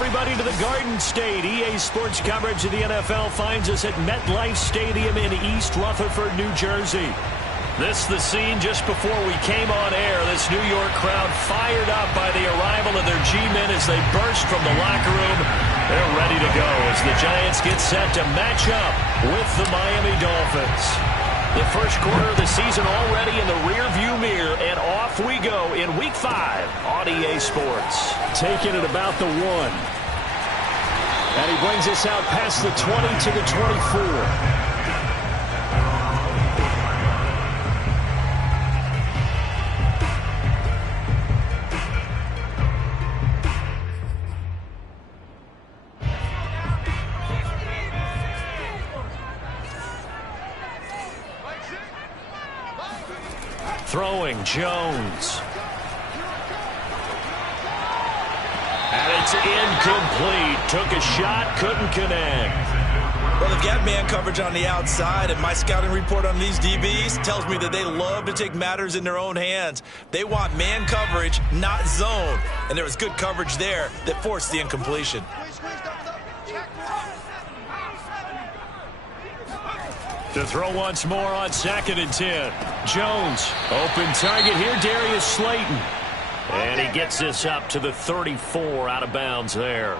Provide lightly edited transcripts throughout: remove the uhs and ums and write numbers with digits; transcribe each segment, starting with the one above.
everybody to the Garden State. EA Sports coverage of the NFL finds us at MetLife Stadium in East Rutherford, New Jersey. This is the scene just before we came on air. This New York crowd fired up by the arrival of their G-men as they burst from the locker room. They're ready to go as the Giants get set to match up with the Miami Dolphins. The first quarter of the season already in the rearview mirror, and off we go in Week 5 on EA Sports. Taking it about the 1. And he brings us out past the 20 to the 24. Throwing Jones. And it's incomplete. Took a shot, couldn't connect. Well, they've got man coverage on the outside, and my scouting report on these DBs tells me that they love to take matters in their own hands. They want man coverage, not zone. And there was good coverage there that forced the incompletion. To throw once more on 2nd and 10. Jones, open target here, Darius Slayton. And he gets this up to the 34, out of bounds there.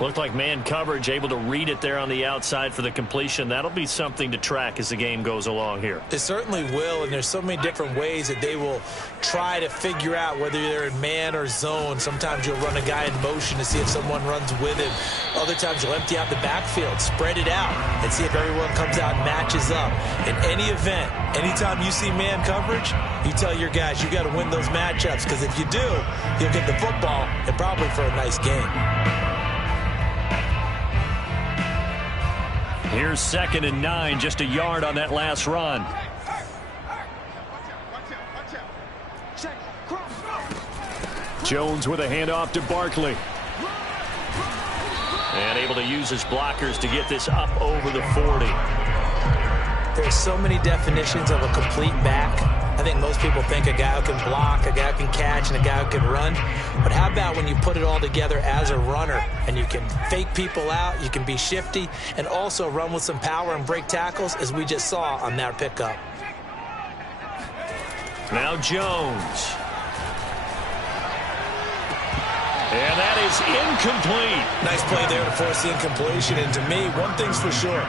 Looked like man coverage able to read it there on the outside for the completion. That'll be something to track as the game goes along here. It certainly will, and there's so many different ways that they will try to figure out whether they're in man or zone. Sometimes you'll run a guy in motion to see if someone runs with him. Other times you'll empty out the backfield, spread it out, and see if everyone comes out and matches up. In any event, anytime you see man coverage, you tell your guys you got to win those matchups, because if you do, you'll get the football and probably for a nice game. Here's 2nd and 9, just a yard on that last run. Jones with a handoff to Barkley. And able to use his blockers to get this up over the 40. There's so many definitions of a complete back. I think most people think a guy who can block, a guy who can catch, and a guy who can run. But how about when you put it all together as a runner and you can fake people out, you can be shifty, and also run with some power and break tackles, as we just saw on that pickup. Now Jones. And that is incomplete. Nice play there to force the incompletion. And to me, one thing's for sure.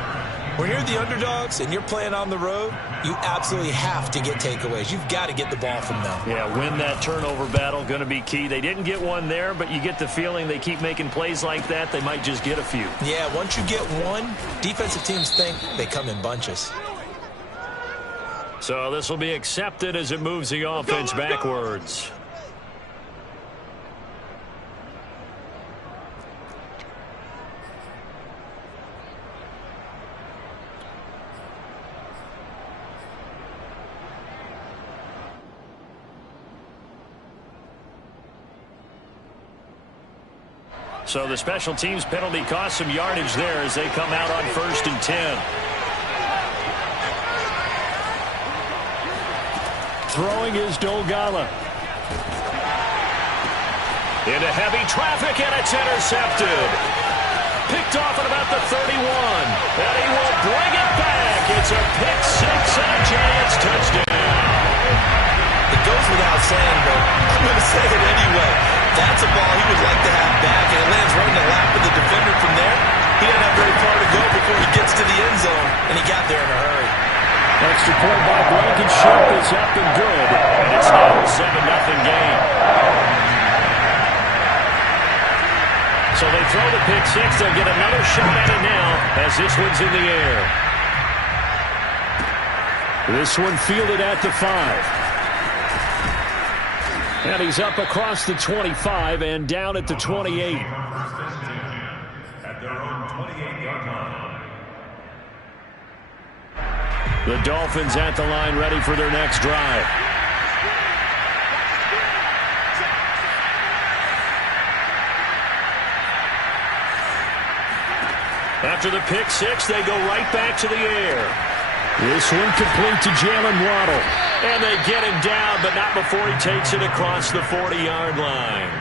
When you're the underdogs and you're playing on the road, you absolutely have to get takeaways. You've got to get the ball from them. Yeah, win that turnover battle, going to be key. They didn't get one there, but you get the feeling they keep making plays like that, they might just get a few. Yeah, once you get one, defensive teams think they come in bunches. So this will be accepted as it moves the offense backwards. So the special teams penalty cost some yardage there as they come out on 1st and 10. Throwing is Dolgala. Into heavy traffic, and it's intercepted. Picked off at about the 31. And he will bring it back. It's a pick six and a Giants touchdown. It goes without saying, but I'm going to say it anyway. That's a ball he would like to have back, and it lands right in the lap of the defender from there. He didn't have very far to go before he gets to the end zone, and he got there in a hurry. Extra point by Blankenship is up and good, and it's now a 7-0 game. So they throw the pick six. They'll get another shot at it now as this one's in the air. This one fielded at the 5. And he's up across the 25 and down at the 28. At their own 28-yard line. The Dolphins at the line, ready for their next drive. After the pick six, they go right back to the air. This one complete to Jalen Waddle. And they get him down, but not before he takes it across the 40-yard line.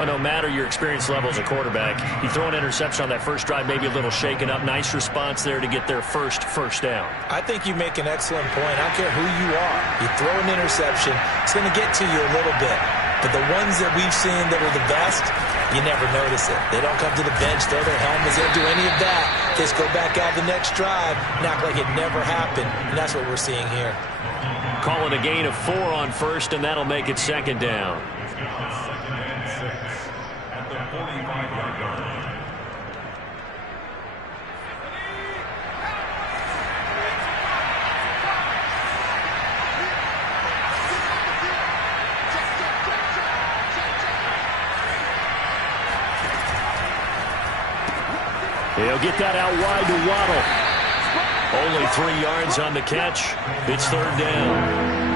Well, no matter your experience level as a quarterback, you throw an interception on that first drive, maybe a little shaken up. Nice response there to get their first down. I think you make an excellent point. I don't care who you are. You throw an interception, it's going to get to you a little bit. But the ones that we've seen that are the best, you never notice it. They don't come to the bench, throw their helmets, they don't do any of that. They just go back out the next drive and act like it never happened. And that's what we're seeing here. Call it a gain of 4 on first, and that'll make it second down. Second and 6 at the 45-yard line. He'll get that out wide to Waddle. Only 3 yards on the catch. It's third down.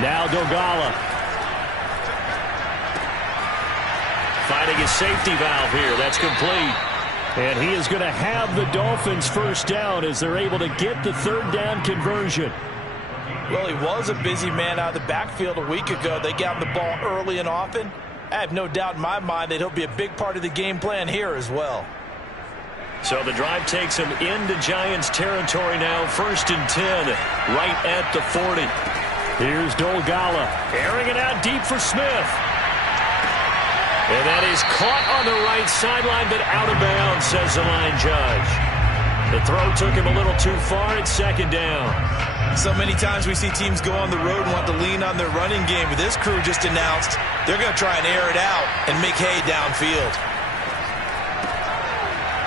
Now Dogala. Finding his safety valve here. That's complete. And he is going to have the Dolphins first down as they're able to get the third down conversion. Well, he was a busy man out of the backfield a week ago. They got him the ball early and often. I have no doubt in my mind that he'll be a big part of the game plan here as well. So the drive takes him into Giants territory now. First and 10, right at the 40. Here's Dolgala, airing it out deep for Smith. And that is caught on the right sideline, but out of bounds, says the line judge. The throw took him a little too far. It's second down. So many times we see teams go on the road and want to lean on their running game, but this crew just announced they're going to try and air it out and make hay downfield.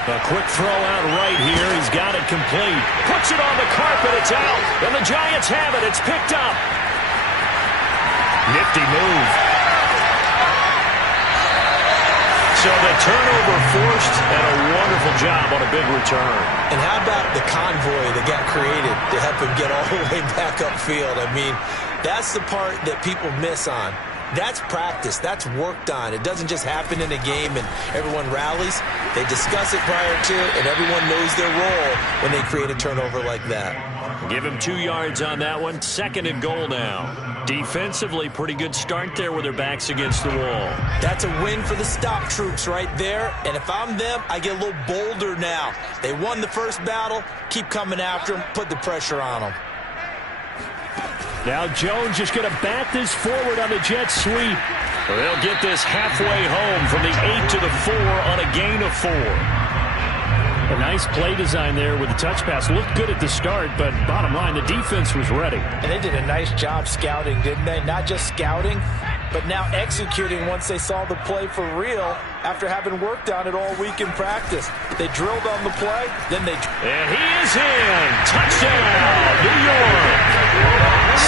A quick throw out right here. He's got it complete. Puts it on the carpet. It's out. And the Giants have it. It's picked up. Nifty move. So the turnover forced, and a wonderful job on a big return. And how about the convoy that got created to help him get all the way back upfield? I mean, that's the part that people miss on. That's practice. That's worked on. It doesn't just happen in a game and everyone rallies. They discuss it prior to, and everyone knows their role when they create a turnover like that. Give him 2 yards on that one. Second and goal now. Defensively, pretty good start there with their backs against the wall. That's a win for the stop troops right there. And if I'm them, I get a little bolder now. They won the first battle. Keep coming after them. Put the pressure on them. Now Jones just going to bat this forward on the jet sweep. They'll get this halfway home from the 8 to the 4 on a gain of 4. A nice play design there with the touch pass. Looked good at the start, but bottom line, the defense was ready. And they did a nice job scouting, didn't they? Not just scouting, but now executing once they saw the play for real after having worked on it all week in practice. They drilled on the play, then they... And he is in! Touchdown, New York!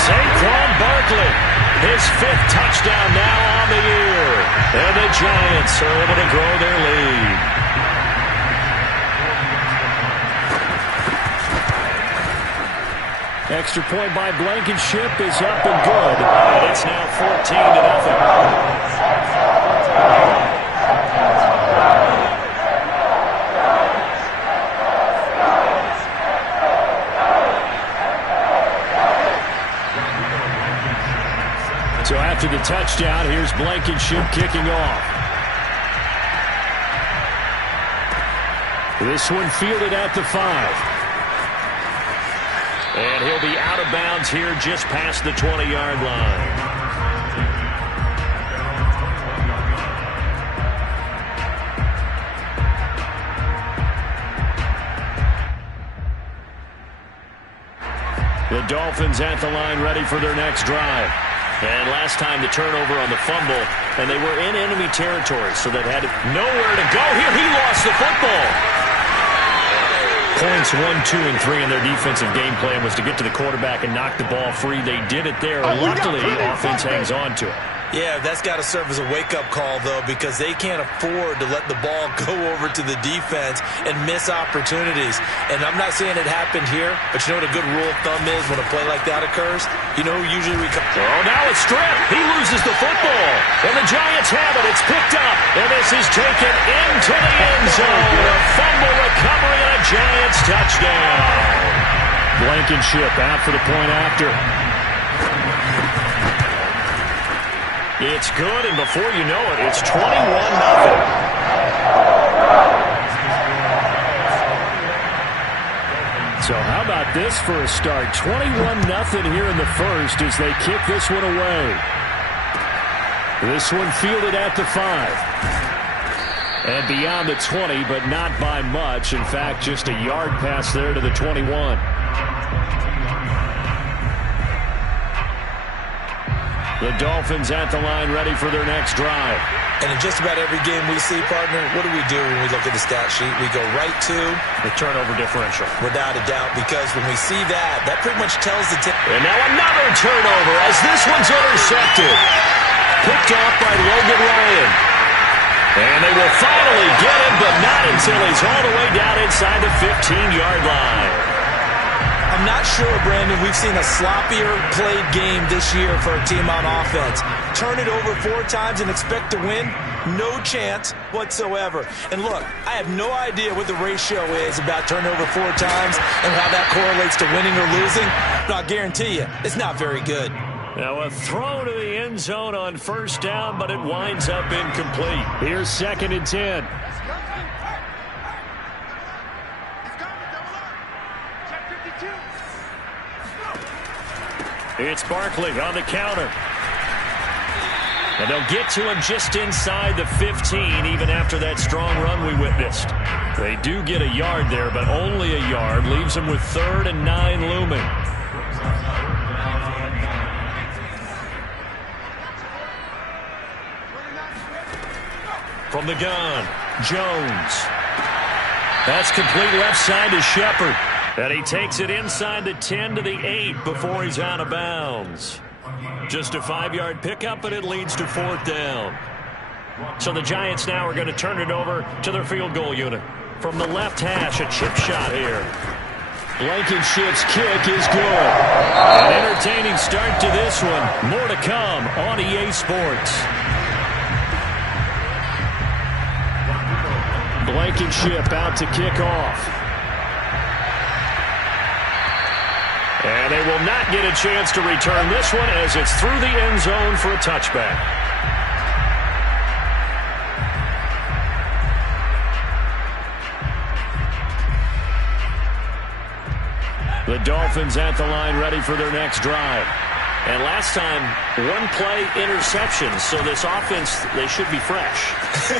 Saquon Barkley, his 5th touchdown now on the year. And the Giants are able to grow their lead. Extra point by Blankenship is up and good. And it's now 14-0. So after the touchdown, here's Blankenship kicking off. This one fielded at the 5. And he'll be out of bounds here just past the 20-yard line. The Dolphins at the line ready for their next drive. And last time the turnover on the fumble, and they were in enemy territory, so they had nowhere to go. Here he lost the football. Points 1, 2, and 3 in their defensive game plan was to get to the quarterback and knock the ball free. They did it there. Luckily, offense hangs on to it. Yeah, that's got to serve as a wake-up call, though, because they can't afford to let the ball go over to the defense and miss opportunities. And I'm not saying it happened here, but you know what a good rule of thumb is when a play like that occurs? You know who usually Oh, now it's stripped. He loses the football. And the Giants have it. It's picked up. And this is taken into the end zone. A fumble recovery and a Giants touchdown. Blankenship out for the point after. It's good, and before you know it, it's 21-0. So how about this for a start? 21-0 here in the first as they kick this one away. This one fielded at the 5. And beyond the 20, but not by much. In fact, just a yard pass there to the 21. The Dolphins at the line ready for their next drive. And in just about every game we see, partner, what do when we look at the stat sheet? We go right to the turnover differential. Without a doubt, because when we see that, that pretty much tells the team. And now another turnover as this one's intercepted. Picked off by Logan Ryan. And they will finally get him, but not until he's all the way down inside the 15-yard line. I'm not sure, Brandon, we've seen a sloppier played game this year for a team on offense. Turn it over 4 times and expect to win? No chance whatsoever. And look, I have no idea what the ratio is about turnover 4 times and how that correlates to winning or losing. But I'll guarantee you, it's not very good. Now a throw to the end zone on first down, but it winds up incomplete. Here's 2nd and 10. It's Barkley on the counter. And they'll get to him just inside the 15, even after that strong run we witnessed. They do get a yard there, but only a yard. Leaves them with 3rd and 9 looming. From the gun, Jones. That's complete left side to Shepard. And he takes it inside the 10 to the 8 before he's out of bounds. Just a 5-yard pickup, and it leads to 4th down. So the Giants now are going to turn it over to their field goal unit. From the left hash, a chip shot here. Blankenship's kick is good. An entertaining start to this one. More to come on EA Sports. Blankenship out to kick off. And they will not get a chance to return this one as it's through the end zone for a touchback. The Dolphins at the line ready for their next drive. And last time, 1-play interception, so this offense, they should be fresh.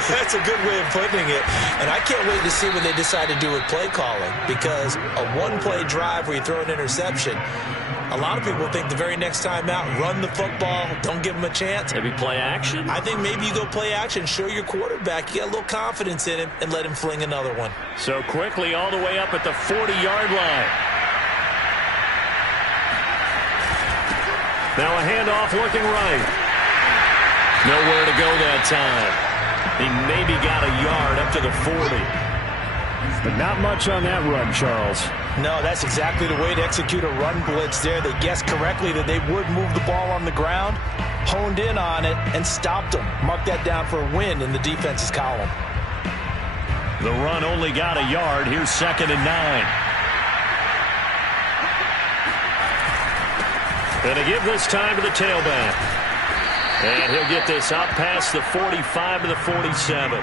That's a good way of putting it. And I can't wait to see what they decide to do with play calling, because a 1-play drive where you throw an interception, a lot of people think the very next time out, run the football, don't give them a chance. Maybe play action? I think maybe you go play action, show your quarterback, you get a little confidence in him, and let him fling another one. So quickly all the way up at the 40-yard line. Now a handoff looking right. Nowhere to go that time. He maybe got a yard up to the 40. But not much on that run, Charles. No, that's exactly the way to execute a run blitz there. They guessed correctly that they would move the ball on the ground, honed in on it, and stopped them. Mark that down for a win in the defense's column. The run only got a yard. Here's 2nd and 9. And to give this time to the tailback. And he'll get this up past the 45 to the 47.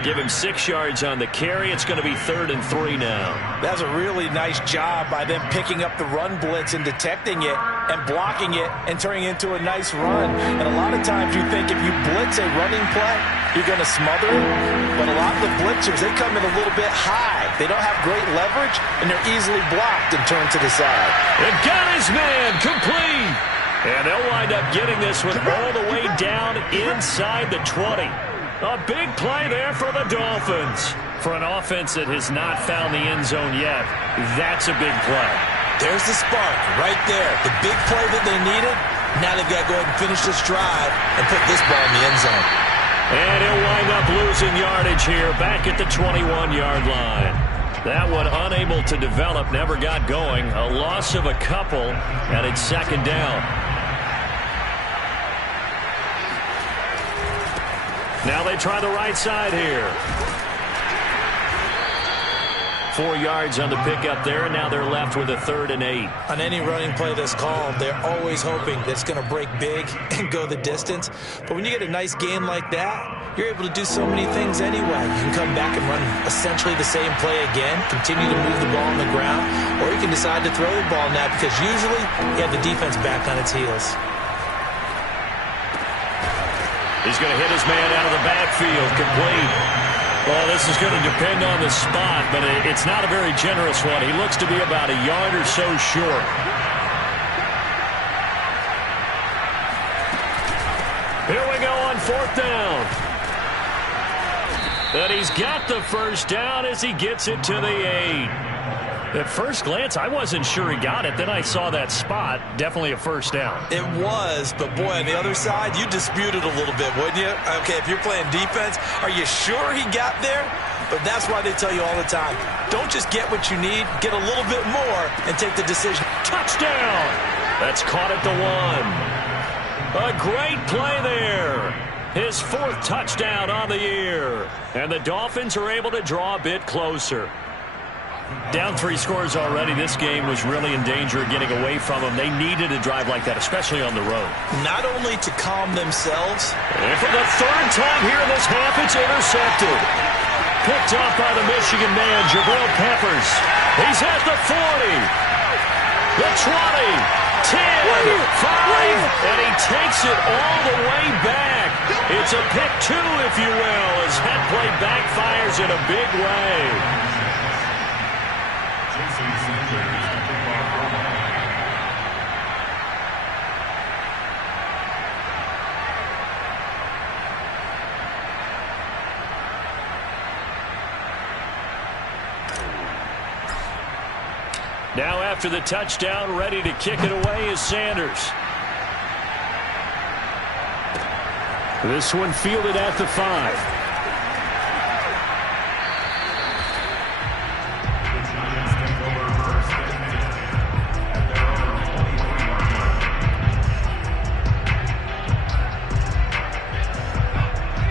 Give him 6 yards on the carry. It's going to be 3rd and 3 now. That's a really nice job by them picking up the run blitz and detecting it and blocking it and turning it into a nice run. And a lot of times you think if you blitz a running play, you're going to smother it. But a lot of the blitzers, they come in a little bit high. They don't have great leverage, and they're easily blocked and turned to the side. And got his man complete. And they'll wind up getting this one all the way down inside the 20. A big play there for the Dolphins. For an offense that has not found the end zone yet, that's a big play. There's the spark right there. The big play that they needed, Now they've got to go ahead and finish this drive and put this ball in the end zone. And he'll wind up losing yardage here back at the 21-yard line. That one unable to develop, never got going. A loss of a couple, and it's second down. Now they try the right side here. 4 yards on the pickup there, and now they're left with a 3rd and 8. On any running play that's called, they're always hoping that it's going to break big and go the distance. But when you get a nice gain like that, you're able to do so many things anyway. You can come back and run essentially the same play again, continue to move the ball on the ground, or you can decide to throw the ball now because usually you have the defense back on its heels. He's going to hit his man out of the backfield, complete. Well, this is going to depend on the spot, but it's not a very generous one. He looks to be about a yard or so short. Here we go on 4th down. And he's got the first down as he gets it to the 8. At first glance, I wasn't sure he got it. Then I saw that spot. Definitely a first down. It was, but boy, on the other side, you disputed a little bit, wouldn't you? Okay, if you're playing defense, are you sure he got there? But that's why they tell you all the time, don't just get what you need, get a little bit more and take the decision. Touchdown! That's caught at the 1. A great play there. His 4th touchdown on the year. And the Dolphins are able to draw a bit closer. Down 3 scores already. This game was really in danger of getting away from them. They needed a drive like that, especially on the road. Not only to calm themselves. And for the 3rd time here in this half, it's intercepted. Picked up by the Michigan man, Jabril Peppers. He's at the 40. The 20. 10. 5. And he takes it all the way back. It's a pick 2, if you will, as that play backfires in a big way. Now after the touchdown, ready to kick it away is Sanders. This one fielded at the 5.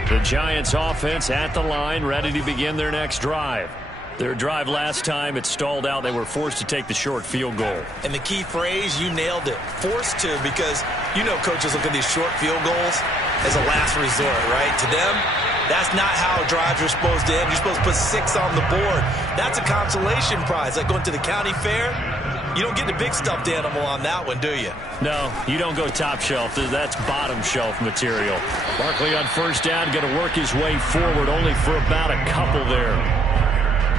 The Giants offense at the line, ready to begin their next drive. Their drive last time, it stalled out. They were forced to take the short field goal. And the key phrase, you nailed it. Forced to, because you know coaches look at these short field goals as a last resort, right? To them, that's not how drives are supposed to end. You're supposed to put 6 on the board. That's a consolation prize. Like going to the county fair, you don't get the big stuffed animal on that one, do you? No, you don't go top shelf. That's bottom shelf material. Barkley on 1st down, going to work his way forward, only for about a couple there.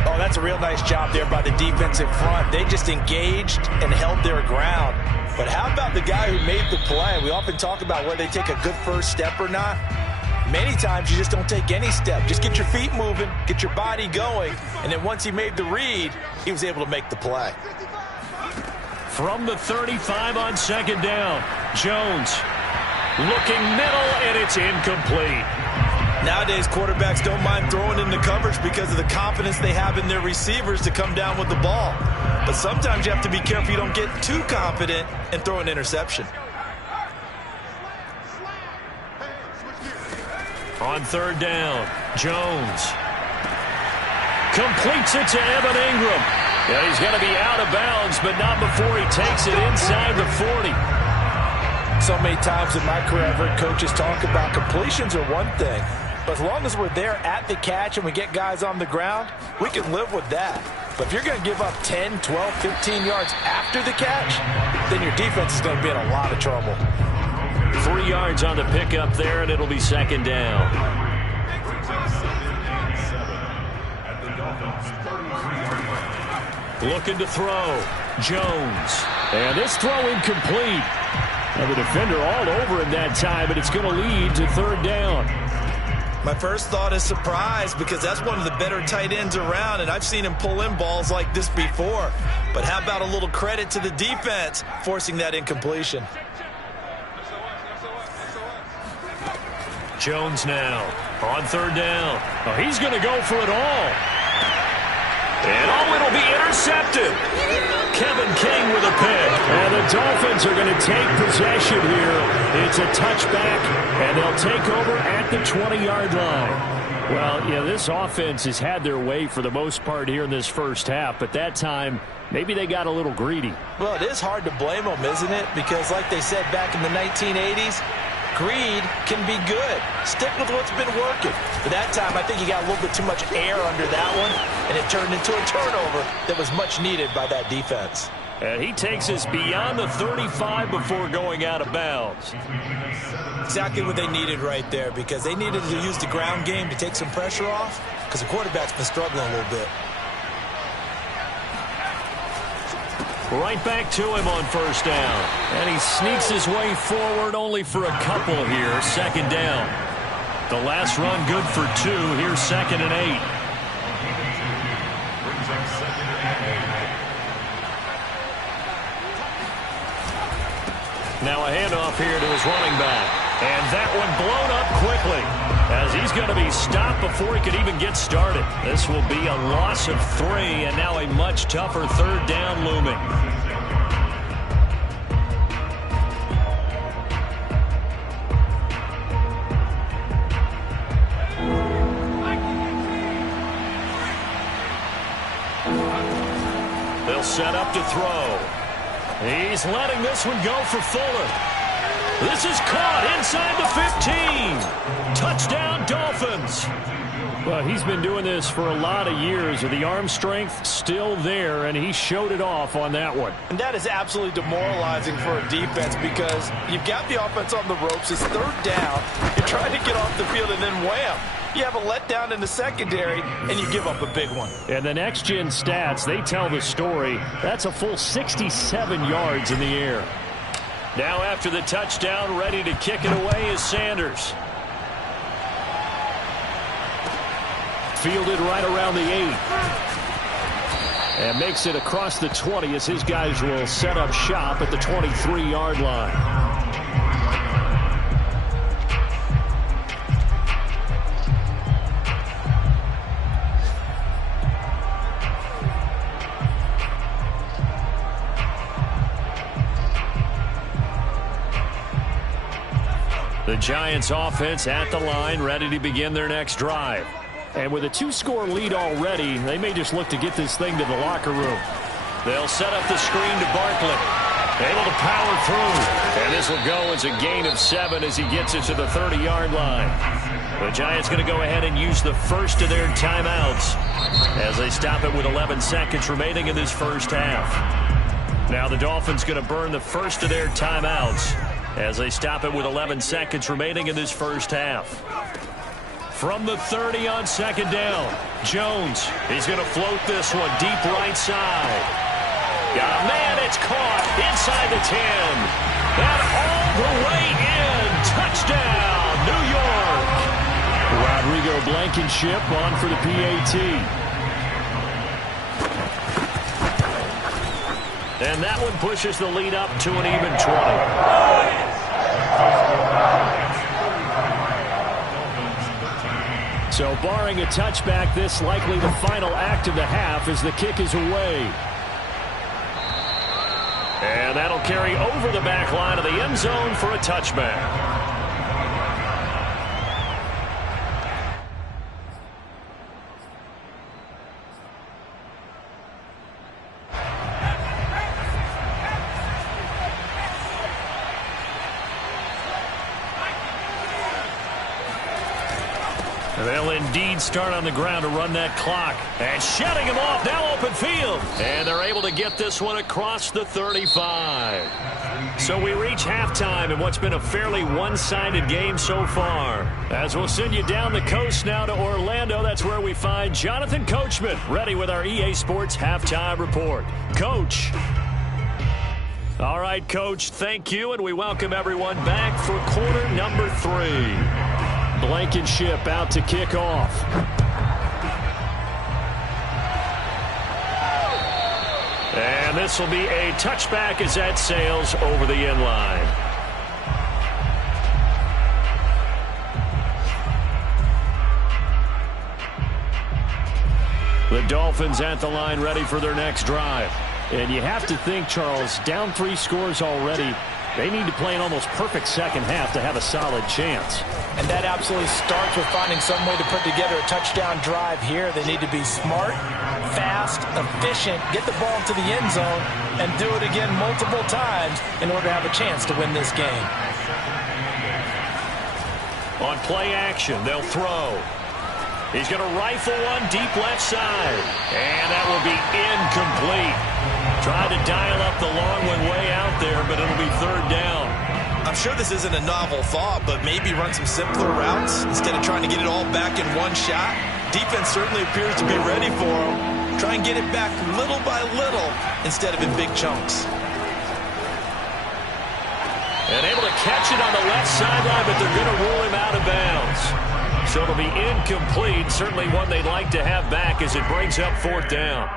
Oh, that's a real nice job there by the defensive front. They just engaged and held their ground. But how about the guy who made the play? We often talk about whether they take a good first step or not. Many times you just don't take any step. Just get your feet moving, get your body going, and then once he made the read, he was able to make the play. From the 35 on 2nd down, Jones looking middle, and it's incomplete. Nowadays, quarterbacks don't mind throwing into coverage because of the confidence they have in their receivers to come down with the ball. But sometimes you have to be careful you don't get too confident and throw an interception. On 3rd down, Jones completes it to Evan Ingram. Yeah, he's going to be out of bounds, but not before he takes it inside the 40. So many times in my career, I've heard coaches talk about completions are one thing. But as long as we're there at the catch and we get guys on the ground, we can live with that. But if you're going to give up 10, 12, 15 yards after the catch, then your defense is going to be in a lot of trouble. 3 yards on the pickup there, and it'll be 2nd down. Looking to throw. Jones. And this throw incomplete. Now the defender all over him that time, but it's going to lead to 3rd down. My first thought is surprise because that's one of the better tight ends around, and I've seen him pull in balls like this before. But how about a little credit to the defense forcing that incompletion? Jones now on third down. Oh, he's going to go for it all. And it'll be intercepted. Kevin King with a pick. And the Dolphins are going to take possession here. It's a touchback, and they'll take over at the 20-yard line. Well, yeah, this offense has had their way for the most part here in this first half, but that time, maybe they got a little greedy. Well, it is hard to blame them, isn't it? Because like they said back in the 1980s, greed can be good. Stick with what's been working. But that time, I think he got a little bit too much air under that one, and it turned into a turnover that was much needed by that defense. And he takes us beyond the 35 before going out of bounds. Exactly what they needed right there, because they needed to use the ground game to take some pressure off, because the quarterback's been struggling a little bit. Right back to him on first down. And he sneaks his way forward only for a couple here. Second down. The last run good for 2. Here's 2nd and 8. Now a handoff here to his running back. And that one blown up quickly as he's going to be stopped before he could even get started. This will be a loss of 3 and now a much tougher third down looming. They'll set up to throw. He's letting this one go for Fuller. This is caught inside the 15. Touchdown, Dolphins. Well, he's been doing this for a lot of years. The arm strength still there, and he showed it off on that one. And that is absolutely demoralizing for a defense because you've got the offense on the ropes. It's third down. You're trying to get off the field, and then wham. You have a letdown in the secondary, and you give up a big one. And the next-gen stats, they tell the story. That's a full 67 yards in the air. Now after the touchdown, ready to kick it away is Sanders. Fielded right around the 8. And makes it across the 20 as his guys will set up shop at the 23-yard line. The Giants offense at the line, ready to begin their next drive. And with a 2-score lead already, they may just look to get this thing to the locker room. They'll set up the screen to Barkley. Able to power through. And this will go as a gain of 7 as he gets it to the 30-yard line. The Giants going to go ahead and use the first of their timeouts as they stop it with 11 seconds remaining in this first half. Now the Dolphins going to burn the first of their timeouts as they stop it with 11 seconds remaining in this first half. From the 30 on second down, Jones. He's going to float this one deep right side. Yeah, man, it's caught inside the 10. And all the way in. Touchdown, New York. Rodrigo Blankenship on for the PAT. And that one pushes the lead up to an even 20. So barring a touchback, this likely the final act of the half as the kick is away. And that'll carry over the back line of the end zone for a touchback. They'll indeed start on the ground to run that clock. And shutting him off, now open field. And they're able to get this one across the 35. So we reach halftime in what's been a fairly one-sided game so far. As we'll send you down the coast now to Orlando, that's where we find Jonathan Coachman, ready with our EA Sports Halftime Report. Coach. All right, Coach, thank you, and we welcome everyone back for quarter number 3. Blankenship out to kick off. And this will be a touchback as that sails over the end line. The Dolphins at the line ready for their next drive. And you have to think, Charles, down 3 scores already. They need to play an almost perfect second half to have a solid chance. And that absolutely starts with finding some way to put together a touchdown drive here. They need to be smart, fast, efficient, get the ball to the end zone, and do it again multiple times in order to have a chance to win this game. On play action, they'll throw. He's going to rifle one deep left side. And that will be incomplete. Tried to dial up the long one way out there, but it'll be 3rd down. I'm sure this isn't a novel thought, but maybe run some simpler routes instead of trying to get it all back in one shot. Defense certainly appears to be ready for him. Try and get it back little by little instead of in big chunks. And able to catch it on the left sideline, but they're going to rule him out of bounds. So it'll be incomplete. Certainly one they'd like to have back as it brings up 4th down.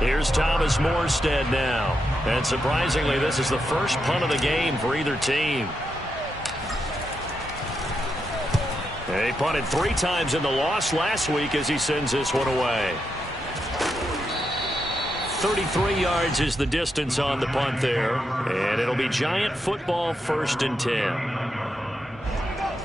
Here's Thomas Morstead now. And surprisingly, this is the first punt of the game for either team. He punted 3 times in the loss last week as he sends this one away. 33 yards is the distance on the punt there. And it'll be Giant football, 1st and 10.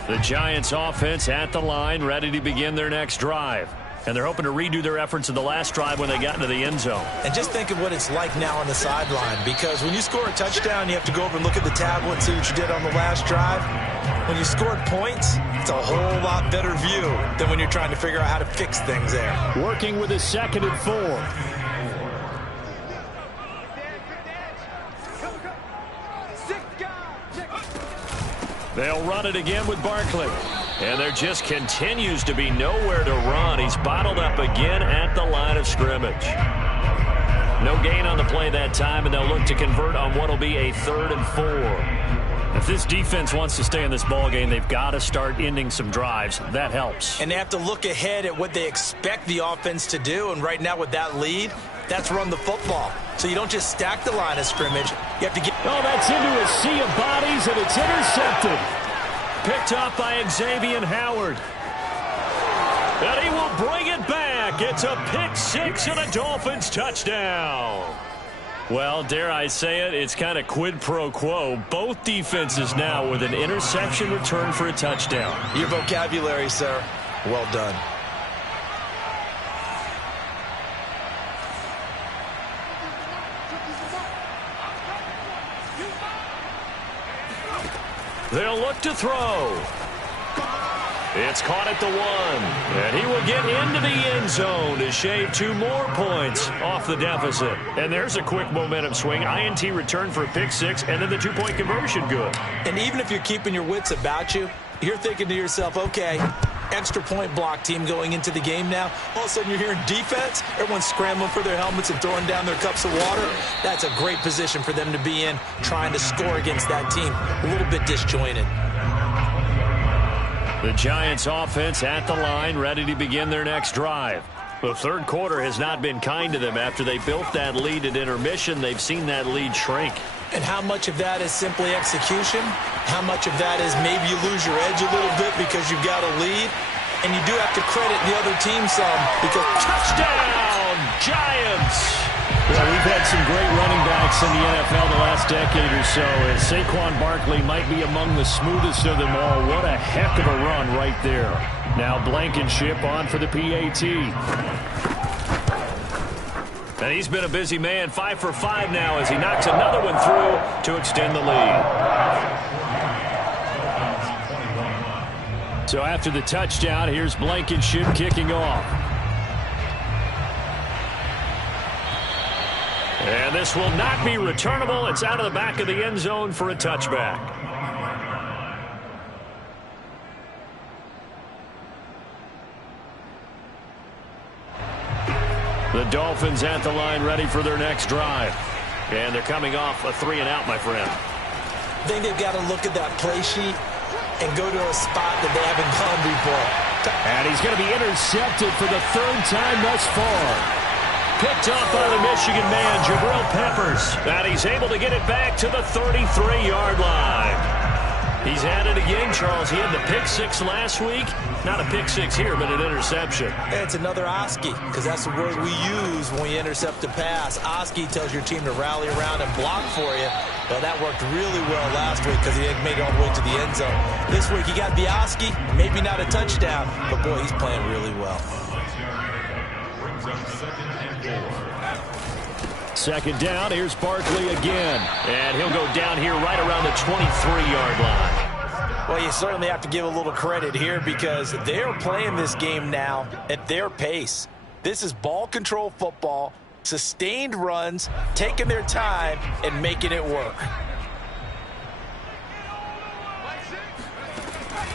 The Giants offense at the line, ready to begin their next drive. And they're hoping to redo their efforts in the last drive when they got into the end zone. And just think of what it's like now on the sideline, because when you score a touchdown, you have to go over and look at the tablet and see what you did on the last drive. When you scored points, it's a whole lot better view than when you're trying to figure out how to fix things there. Working with a 2nd and 4. They'll run it again with Barkley. And there just continues to be nowhere to run. He's bottled up again at the line of scrimmage. No gain on the play that time, and they'll look to convert on what will be a 3rd and 4. If this defense wants to stay in this ballgame, they've got to start ending some drives. That helps. And they have to look ahead at what they expect the offense to do. And right now with that lead, that's run the football. So you don't just stack the line of scrimmage. You have to get... Oh, that's into a sea of bodies, and it's intercepted. Picked up by Xavier Howard. And he will bring it back. It's a pick 6 and a Dolphins touchdown. Well, dare I say it, it's kind of quid pro quo. Both defenses now with an interception return for a touchdown. Your vocabulary, sir. Well done. They'll look to throw. It's caught at the 1. And he will get into the end zone to shave 2 more points off the deficit. And there's a quick momentum swing. INT return for a pick 6, and then the 2-point conversion good. And even if you're keeping your wits about you, you're thinking to yourself, okay, extra point block team going into the game now. All of a sudden you're hearing defense. Everyone's scrambling for their helmets and throwing down their cups of water. That's a great position for them to be in, trying to score against that team. A little bit disjointed. The Giants offense at the line, ready to begin their next drive. The 3rd quarter has not been kind to them. After they built that lead at intermission, they've seen that lead shrink. And how much of that is simply execution? How much of that is maybe you lose your edge a little bit because you've got a lead? And you do have to credit the other team some because... Touchdown, Giants! Well, we've had some great running backs in the NFL the last decade or so, and Saquon Barkley might be among the smoothest of them all. What a heck of a run right there. Now Blankenship on for the PAT. And he's been a busy man, 5 for 5 now as he knocks another one through to extend the lead. So after the touchdown, here's Blankenship kicking off. And this will not be returnable. It's out of the back of the end zone for a touchback. The Dolphins at the line ready for their next drive. And they're coming off a 3-and-out, my friend. I think they've got to look at that play sheet and go to a spot that they haven't gone before. And he's going to be intercepted for the 3rd time thus far. Picked up by the Michigan man, Jabril Peppers. And he's able to get it back to the 33-yard line. He's at it again, Charles. He had the pick six last week. Not a pick six here, but an interception. It's another Oski, because that's the word we use when we intercept a pass. Oski tells your team to rally around and block for you. Well, that worked really well last week because he made it all the way to the end zone. This week, he got the Oski, maybe not a touchdown, but boy, he's playing really well. Second down, here's Barkley again. And he'll go down here right around the 23-yard line. Well, you certainly have to give a little credit here because they're playing this game now at their pace. This is ball control football, sustained runs, taking their time, and making it work.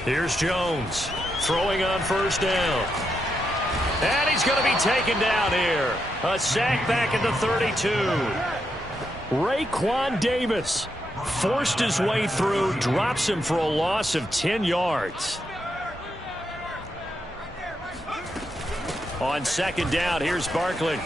Here's Jones, throwing on first down. And he's going to be taken down here. A sack back at the 32. Raekwon Davis forced his way through, drops him for a loss of 10 yards. On second down, here's Barkley.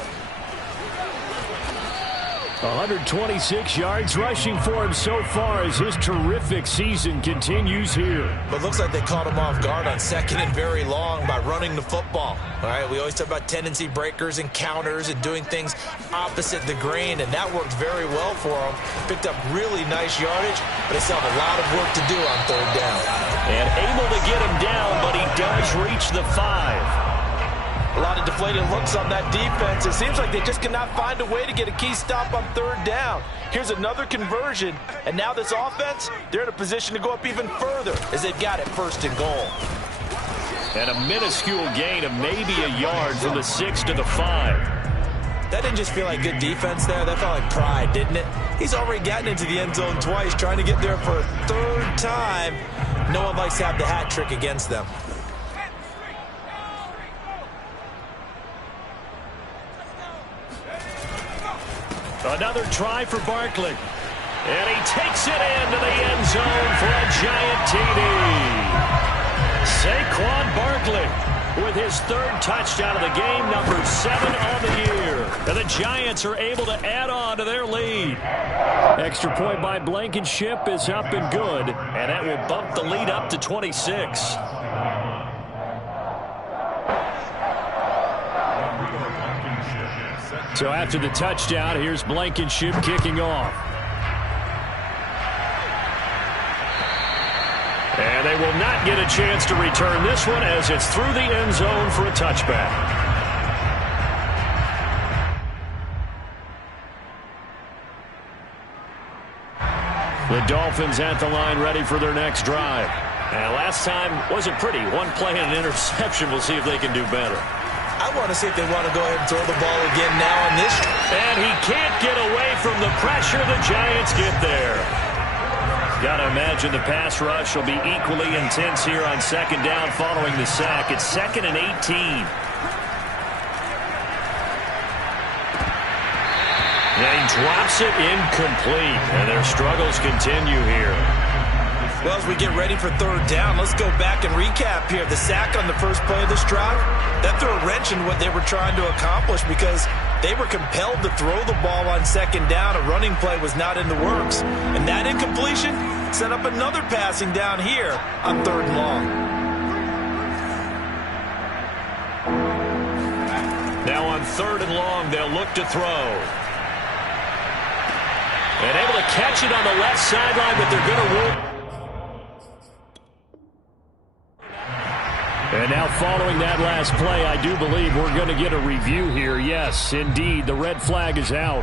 126 yards rushing for him so far as his terrific season continues here. But looks like they caught him off guard on second and very long by running the football. All right, we always talk about tendency breakers and counters and doing things opposite the grain, and that worked very well for him. Picked up really nice yardage, but they still have a lot of work to do on third down. And able to get him down, but he does reach the 5. A lot of deflated looks on that defense. It seems like they just cannot find a way to get a key stop on third down. Here's another conversion, and now this offense, they're in a position to go up even further as they've got it first and goal. And a minuscule gain of maybe a yard from the 6 to the 5. That didn't just feel like good defense there. That felt like pride, didn't it? He's already gotten into the end zone twice, trying to get there for a third time. No one likes to have the hat trick against them. Another try for Barkley. And he takes it into the end zone for a giant TD. Saquon Barkley with his third touchdown of the game, number 7 on the year. And the Giants are able to add on to their lead. Extra point by Blankenship is up and good. And that will bump the lead up to 26. So after the touchdown, here's Blankenship kicking off. And they will not get a chance to return this one as it's through the end zone for a touchback. The Dolphins at the line ready for their next drive. And last time wasn't pretty. One play and an interception. We'll see if they can do better. I want to see if they want to go ahead and throw the ball again now on this. And he can't get away from the pressure. The Giants get there. Got to imagine the pass rush will be equally intense here on second down following the sack. It's 2nd and 18. And he drops it incomplete. And their struggles continue here. Well, as we get ready for third down, let's go back and recap here. The sack on the first play of this drive, that threw a wrench in what they were trying to accomplish because they were compelled to throw the ball on second down. A running play was not in the works. And that incompletion set up another passing down here on third and long. Now on third and long, they'll look to throw. And able to catch it on the left sideline, but they're going to rule. And now following that last play, I do believe we're going to get a review here. Yes, indeed, the red flag is out.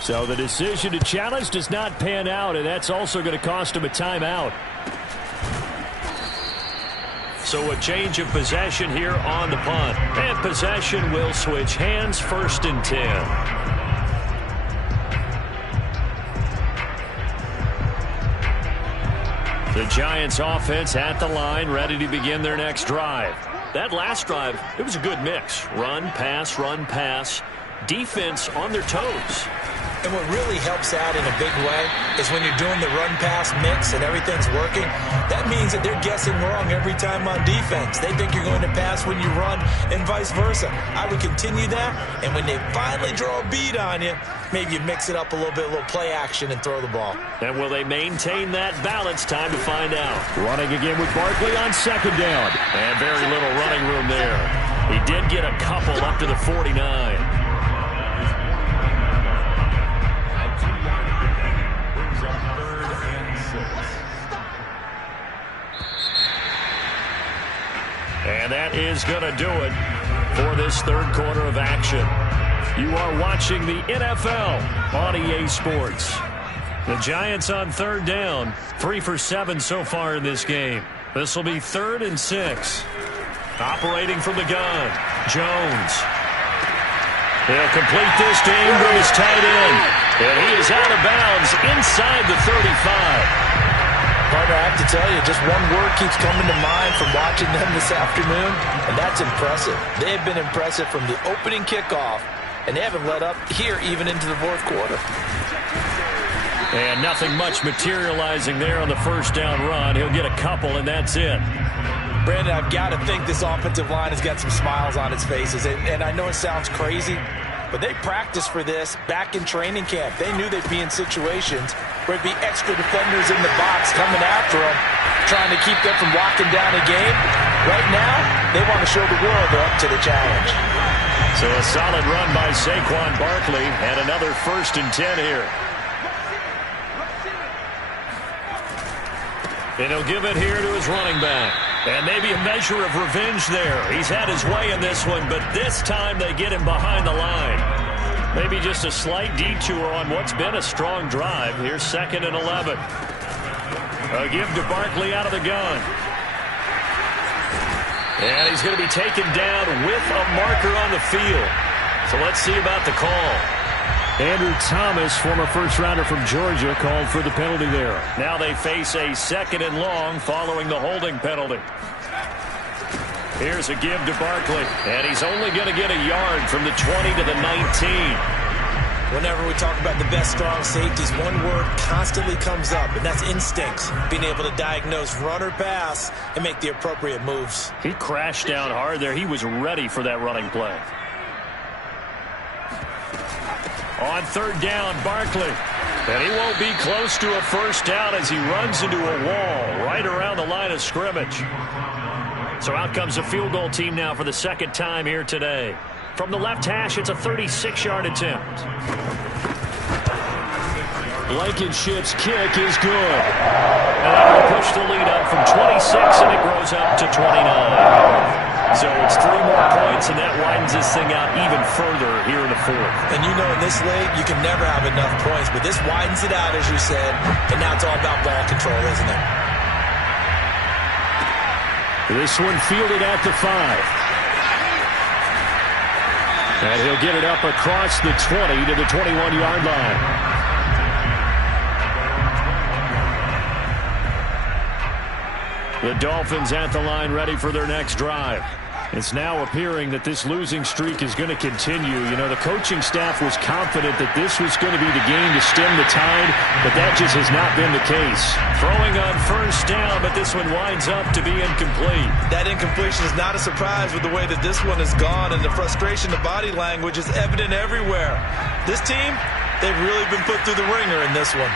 So the decision to challenge does not pan out, and that's also going to cost him a timeout. So a change of possession here on the punt. And possession will switch hands, 1st and 10. The Giants offense at the line, ready to begin their next drive. That last drive, it was a good mix. Run, pass, defense on their toes. And what really helps out in a big way is when you're doing the run-pass mix and everything's working, that means that they're guessing wrong every time on defense. They think you're going to pass when you run and vice versa. I would continue that, and when they finally draw a beat on you, maybe you mix it up a little bit, a little play action, and throw the ball. And will they maintain that balance? Time to find out. Running again with Barkley on second down. And very little running room there. He did get a couple up to the 49. And that is going to do it for this third quarter of action. You are watching the NFL on EA Sports. The Giants on third down, 3 for 7 so far in this game. This will be 3rd and 6. Operating from the gun, Jones. He'll complete this to Ingram's tight end. And he is out of bounds inside the 35. Partner, I have to tell you, just one word keeps coming to mind from watching them this afternoon, and that's impressive. They have been impressive from the opening kickoff, and they haven't let up here even into the fourth quarter. And nothing much materializing there on the first down run. He'll get a couple, and that's it. Brandon, I've got to think this offensive line has got some smiles on its faces, and I know it sounds crazy, but they practiced for this back in training camp. They knew they'd be in situations where it'd be extra defenders in the box coming after them, trying to keep them from locking down a game. Right now, they want to show the world they're up to the challenge. So a solid run by Saquon Barkley, and another 1st and 10 here. And he'll give it here to his running back. And maybe a measure of revenge there. He's had his way in this one, but this time they get him behind the line. Maybe just a slight detour on what's been a strong drive. Here's 2nd and 11. A give to Barkley out of the gun. And he's going to be taken down with a marker on the field. So let's see about the call. Andrew Thomas, former first-rounder from Georgia, called for the penalty there. Now they face a 2nd and long following the holding penalty. Here's a give to Barkley, and he's only going to get a yard from the 20 to the 19. Whenever we talk about the best strong safeties, one word constantly comes up, and that's instincts. Being able to diagnose run or pass and make the appropriate moves. He crashed down hard there. He was ready for that running play. On 3rd down, Barkley. And he won't be close to a first down as he runs into a wall right around the line of scrimmage. So out comes the field goal team now for the 2nd time here today. From the left hash, it's a 36-yard attempt. Blankenship's kick is good. And that will push the lead up from 26, and it grows up to 29. So it's 3 more points, and that widens this thing out even further here in the 4th. And you know in this league, you can never have enough points, but this widens it out, as you said, and now it's all about ball control, isn't it? This one fielded at the 5. And he'll get it up across the 20 to the 21-yard line. The Dolphins at the line ready for their next drive. It's now appearing that this losing streak is going to continue. You know, the coaching staff was confident that this was going to be the game to stem the tide, but that just has not been the case. Throwing on first down, but this one winds up to be incomplete. That incompletion is not a surprise with the way that this one has gone, and the frustration, the body language is evident everywhere. This team, they've really been put through the ringer in this one.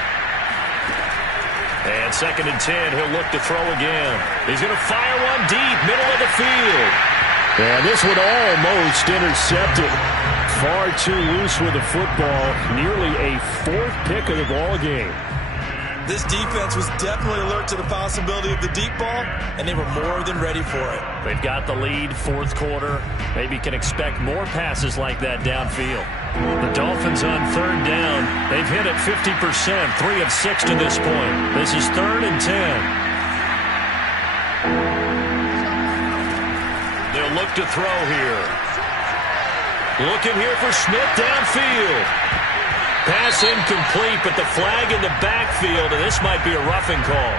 And 2nd and 10, he'll look to throw again. He's going to fire one deep, middle of the field. And this one almost intercepted. Far too loose with the football. Nearly a 4th pick of the ball game. This defense was definitely alert to the possibility of the deep ball, and they were more than ready for it. They've got the lead, 4th quarter. Maybe can expect more passes like that downfield. The Dolphins on 3rd down. They've hit it 50%, 3 of 6 to this point. This is 3rd and 10. They'll look to throw here. Looking here for Smith downfield. Pass incomplete, but the flag in the backfield, and this might be a roughing call.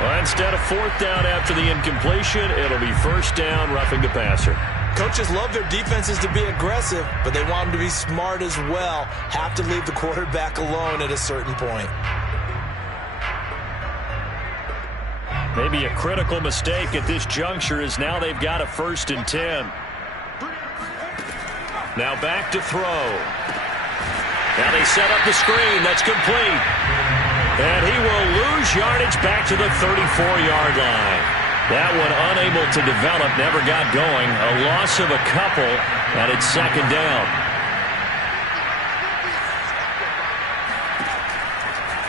Well, instead of 4th down after the incompletion, it'll be 1st down, roughing the passer. Coaches love their defenses to be aggressive, but they want them to be smart as well. Have to leave the quarterback alone at a certain point. Maybe a critical mistake at this juncture is now they've got a 1st and 10. Now back to throw. Now they set up the screen. That's complete. And he will lose yardage back to the 34-yard line. That one unable to develop, never got going. A loss of a couple, and it's 2nd down.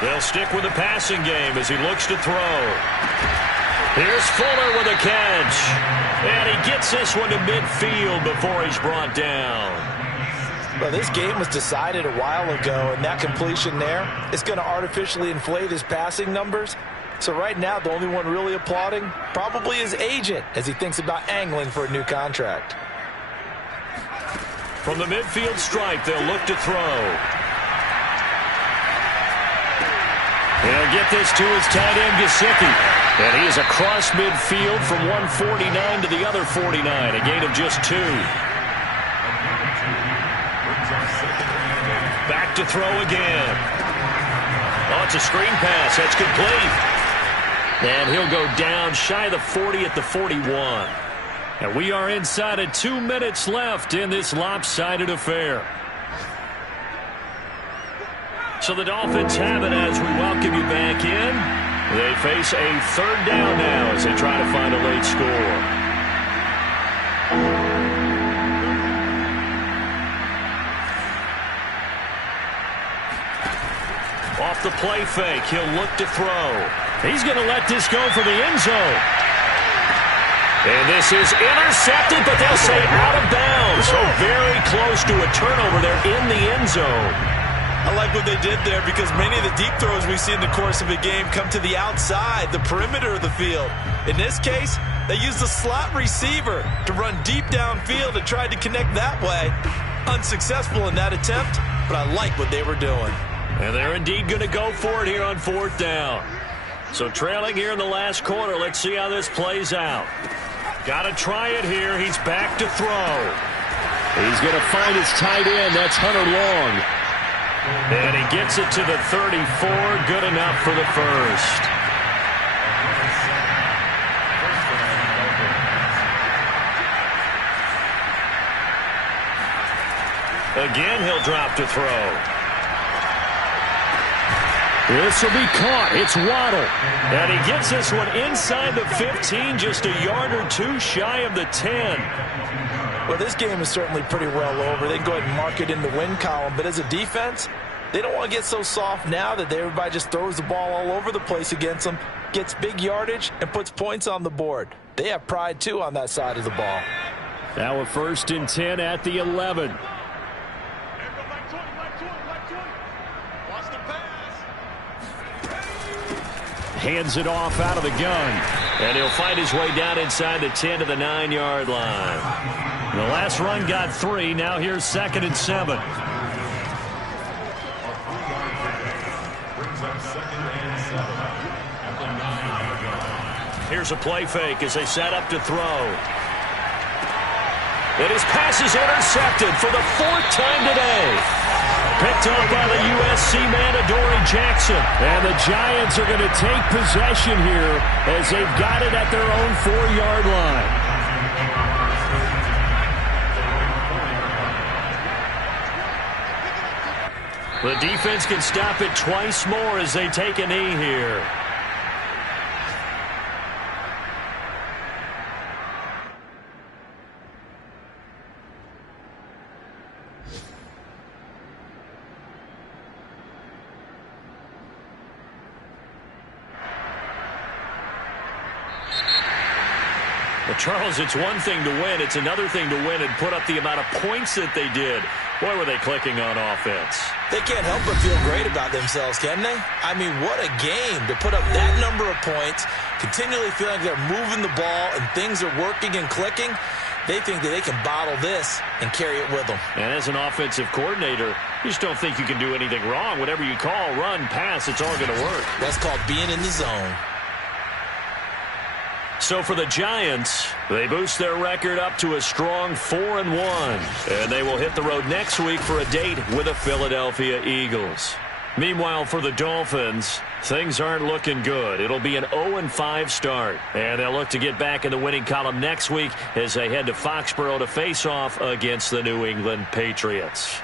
They'll stick with the passing game as he looks to throw. Here's Fuller with a catch. And he gets this one to midfield before he's brought down. Well, this game was decided a while ago, and that completion there is going to artificially inflate his passing numbers. So right now, the only one really applauding probably his agent as he thinks about angling for a new contract. From the midfield stripe, they'll look to throw. He'll get this to his tight end, Gesicki. And he is across midfield from 149 to the other 49, a gain of just 2. Back to throw again. Oh, it's a screen pass. That's complete. And he'll go down shy of the 40 at the 41. And we are inside of 2 minutes left in this lopsided affair. So the Dolphins have it as we welcome you back in. They face a 3rd down now as they try to find a late score. Off the play fake, he'll look to throw. He's going to let this go for the end zone. And this is intercepted, but they'll say out of bounds. So very close to a turnover there in the end zone. I like what they did there because many of the deep throws we see in the course of a game come to the outside, the perimeter of the field. In this case, they used the slot receiver to run deep downfield and tried to connect that way. Unsuccessful in that attempt, but I like what they were doing. And they're indeed going to go for it here on 4th down. So trailing here in the last quarter, let's see how this plays out. Got to try it here. He's back to throw. He's going to find his tight end. That's Hunter Long. And he gets it to the 34. Good enough for the 1st. Again, he'll drop to throw. This will be caught. It's Waddle. And he gets this one inside the 15, just a yard or 2 shy of the 10. Well, this game is certainly pretty well over. They can go ahead and mark it in the win column. But as a defense, they don't want to get so soft now that everybody just throws the ball all over the place against them, gets big yardage, and puts points on the board. They have pride, too, on that side of the ball. Now a 1st and 10 at the 11. Hands it off out of the gun. And he'll find his way down inside the 10 to the 9-yard line. The last run got 3. Now here's 2nd and 7. Here's a play fake as they set up to throw. And his pass is intercepted for the 4th time today. Picked up by the USC man, Adoree Jackson. And the Giants are going to take possession here as they've got it at their own 4-yard line. The defense can stop it twice more as they take a knee here. Well, Charles, it's one thing to win. It's another thing to win and put up the amount of points that they did. Boy, were they clicking on offense. They can't help but feel great about themselves, can they? I mean, what a game to put up that number of points, continually feeling like they're moving the ball and things are working and clicking. They think that they can bottle this and carry it with them. And as an offensive coordinator, you just don't think you can do anything wrong. Whatever you call, run, pass, it's all going to work. That's called being in the zone. so for the Giants, they boost their record up to a strong 4-1. And they will hit the road next week for a date with the Philadelphia Eagles. Meanwhile, for the Dolphins, things aren't looking good. It'll be an 0-5 start. And they'll look to get back in the winning column next week as they head to Foxborough to face off against the New England Patriots.